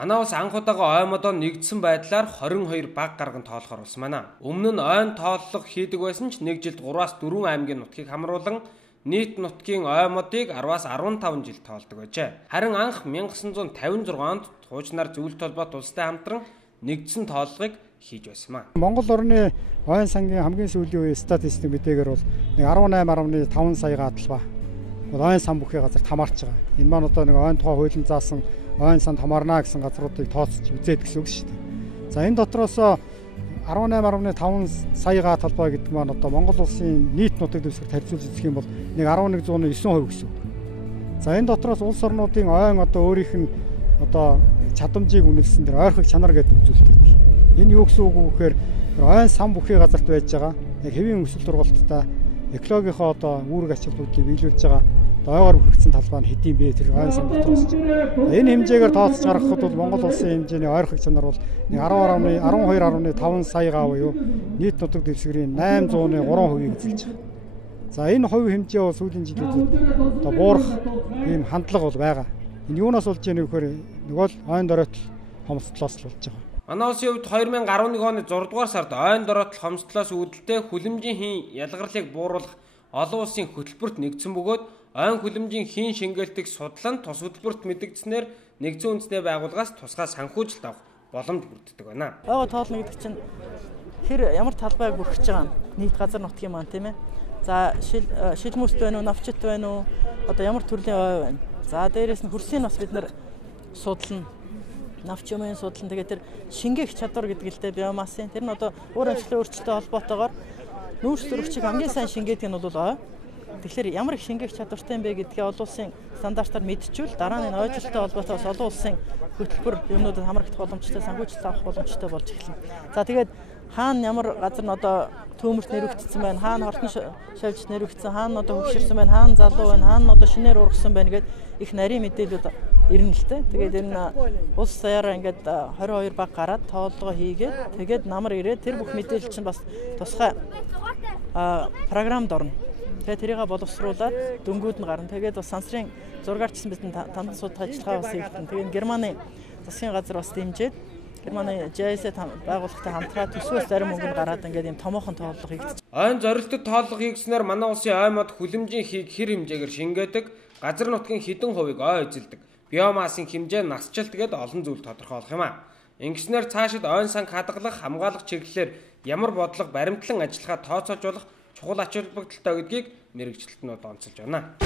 Манай улс анх удаага ой модоо нэгдсэн байдлаар 22 баг гарган тоолохоор болсон байна. Өмнө нь ойн тооллого хийдэг байсан ч 1 жилд 3-аас 4 аймгийн нутгийг хамруулан нийт нутгийн ой модыг 10-аас 15 жил тоолдог байжээ. Харин анх 1956 онд хуучнаар зөвлөлт толгойд улстай хамтран нэгдсэн тооллогыг хийж байсан маа. Монгол орны ойн сангийн хамгийн сүүлийн үеийн статистик мэдээгээр бол 18.5 сая гадал ба ойн сан бүхий газар хамаарч байгаа. Энэ маань одоо нэг ойн тухай хуулийн заасан ойн санд хамаарна гэсэн газруудыг тооцож үзээд гэсэн үг шүү дээ. За энэ дотроос 18.5 саяга талбай гэдэг маань одоо Монгол улсын нийт нутаг дэвсгэрт харьцуулж үзэх юм бол нэг 1109% гэсэн үг. За энэ дотроос улс орнуудын ойн одоо өөрийнх нь одоо чадамжийг үнэлсэн тэр ойрхог чанар гэдэг үзүүлэлт байдаг. Энэ юу гэсэн үг вэ гэхээр ойн сан бүхий газарт байж байгаа яг хэвийн өсөлт сургалттай экологийнхоо одоо үүрэг ач холбогдлыг биелүүлж байгаа ойгоор бүрхэгдсэн талбай нь хэдийн бэ тэр ойн сан дотроос. Энэ хэмжээгээр тооцож гаргахад бол Монгол улсын хэмжээний ойрхог чанар бол 12.5 сая буюу нийт нутаг дэвсгэрийн 803%-ийг эзэлж байгаа. За энэ хувь хэмжээ бол сүүлийн жилүүдэд одоо буурах ийм хандлага бол байгаа. Энэ юунаас болж яах вэ гэхээр нөгөө л ойн доройтол хомсдлоос л болж байгаа. Манай улсын хувьд 2011 оны 6 дугаар сард ойн доройтол хомсдлоос үүдэлтэй хүлэмжийн хийн ялгарлыг бууруулах олон улсын хөтөлбөрт нэгдсэн бөгөөд ойн хүлэмжийн хийн шингээлтийг судлан тус хөтөлбөрт мэдэгдснээр нэгдсэн үндэсний байгууллагаас тусгай санхүүжилт авах боломж бүрддэг байна. Ойгоо тоолно гэдэг чинь хэр ямар талбайг бүрхэж байгаа нийт газар нутгийн маань тийм ээ. За шилмүст байна уу, навчит байна уу? Одоо ямар төрлийн ой байна? За дээрээс нь хөрсийг бас бид нэр судална. Навч юмын судална. Тэгээд тэр шингээх чадвар гэдэг л дээ биомассын. Тэр нь одоо өөр амжилттай өөрчлөлттэй холбоотойгоор нүүрс зөрөгчийг хамгийн сайн шингээдэг нь бол ой. Тэгэхээр ямар их шингээх чадвартай юм бэ гэдгээ олон улсын стандартаар мэдчихвэл дараа нь ойжилттой холбоотой бас олон улсын хөтөлбөр юмнуудад хамрагдах боломжтой, санхүүжилт авах боломжтой болж эхэлнэ. За тэгээд хаана ямар газар нь одоо төмөрт нэрвэгдсэн байна, хаана хортон шавьж нэрвэгдсэн, хаана одоо хөвшөрсөн байна, хаана залуу байна, хаана одоо шинээр ургасан байна гэд их нарийн мэдээлүүд ирнэ л дээ. Тэгээд энэ улс заяараа ингээд 22 баг гараад тооллого хийгээд тэгээд намар ирээд тэр бүх мэдээлэл чинь бас тусгай програмд орно. Тэгээд тэрийг боловсруулад дөнгүүд нь гарна. Тэгээд бас сансрын зургаарчсан бидний тандан судалгаа ажиллагаа бас хийгдэн. Тэгээд Германы засгийн газар бас дэмжиж Германы JS байгууллагатай хамтраад төсвөөс зарим мөнгөнд гараад ингээд ийм томоохон тооллого хийгдсэн. Ойн зорилттой тооллого хийгснээр манай улсын ой мод хүлэмжийн хийг хэр хэмжээгээр шингээдэг, газар нутгийн хэдэн хувийг ой эзэлдэг, биомассын хэмжээ, насжилт гээд олон зүйл тодорхойлох юм аа. Ингэснээр цаашид ойн санг хадгалах, хамгаалах чиглэлээр ямар бодлого баримтлан ажиллахаа тооцоолж болох чухал ач холбогдолтой гэдгийг мэрэгчлэлтнүүд онцолж байна.